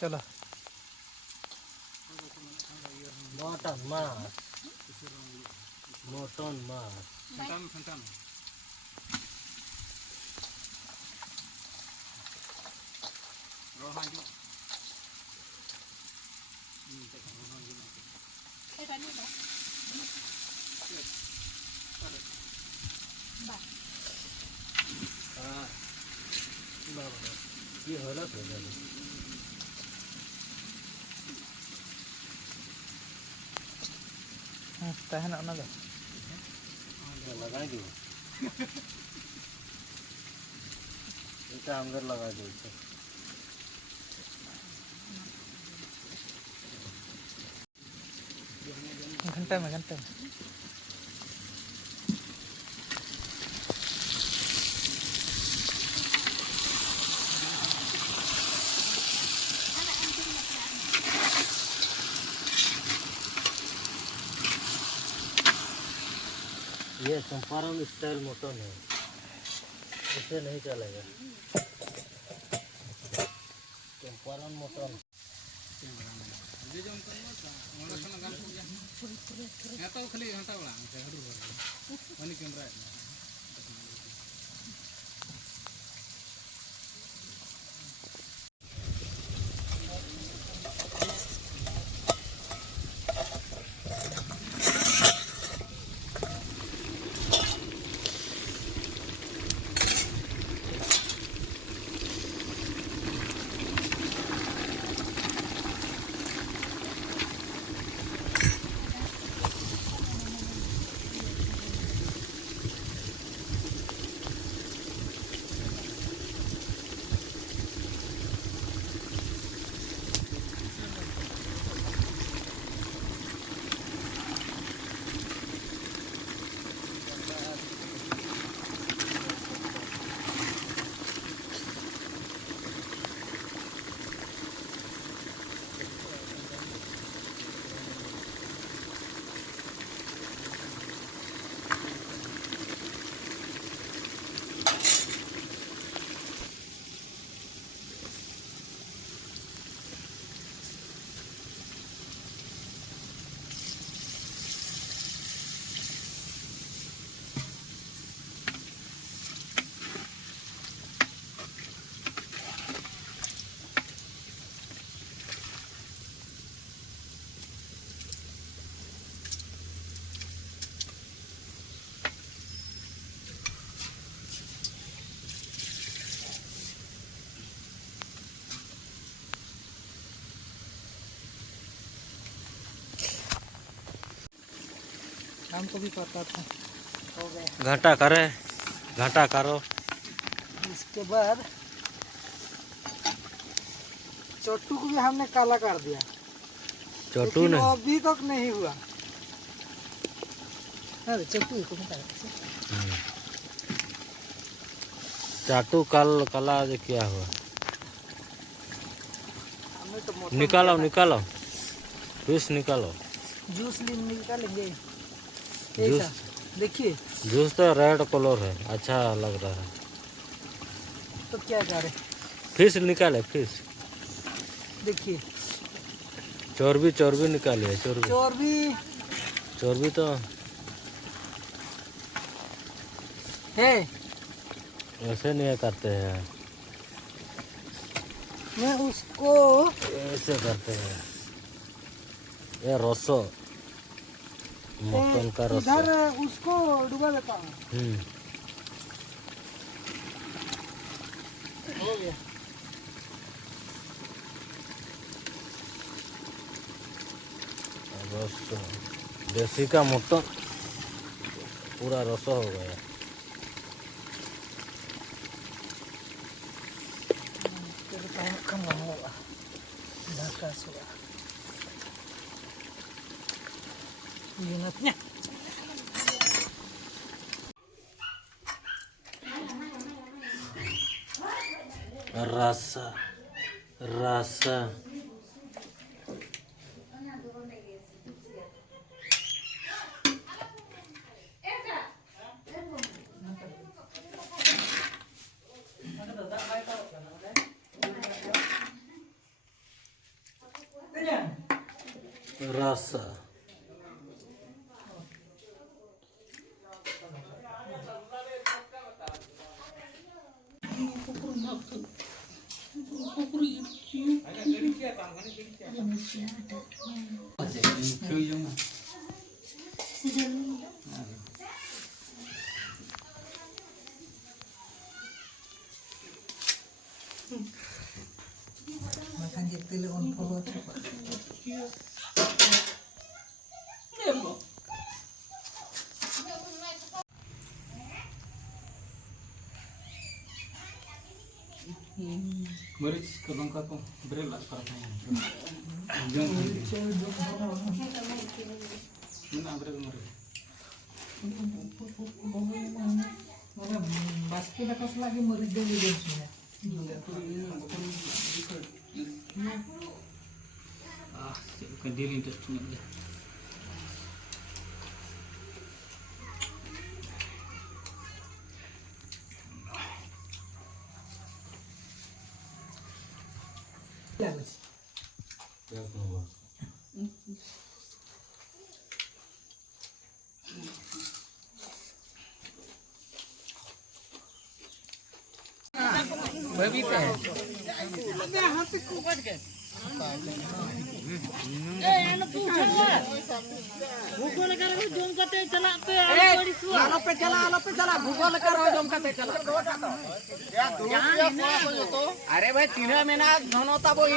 चलो मटन मास मटन मास ये होला तो तहन ओना दो लगा दो এটা আমগর লাগা দিয়েছে घंटा में ये चंपारण स्टाइल मटन है, ऐसे नहीं चलेगा। चंपारण मटन हमको भी पता था। हो गया घाटा करो। उसके बाद चोटू को भी हमने काला कर दिया, चोटू ने अभी तक नहीं हुआ। अरे चोटू को चाटू काला क्या हुआ? तो निकालो पीस निकालो। जूस निकालेंगे। जूस देखिए, जूस तो रेड कलर है, अच्छा लग रहा है। तो क्या करें? फिश निकाले, फिश देखिए, चोरबी निकालिए। चोरबी तो है, ऐसे नहीं करते हैं, मैं उसको ऐसे करते हैं। ये रसो मटन का रसो इधर उसको डुबा देता हूँ। हो गया। रसो देसी का मटन पूरा रसो हो गया। Ingatnya. Rasa रसा Makan dia pilih on follow coba. मरीच कदम का तो ब्रेल लगा रहा है ना ब्रेल मरे Basket atas lagi murid dulu jenisnya. कंडील इंटरेस्ट नहीं है Bagus. बेबी पे अरे भाई 3 महीना धनोता बोई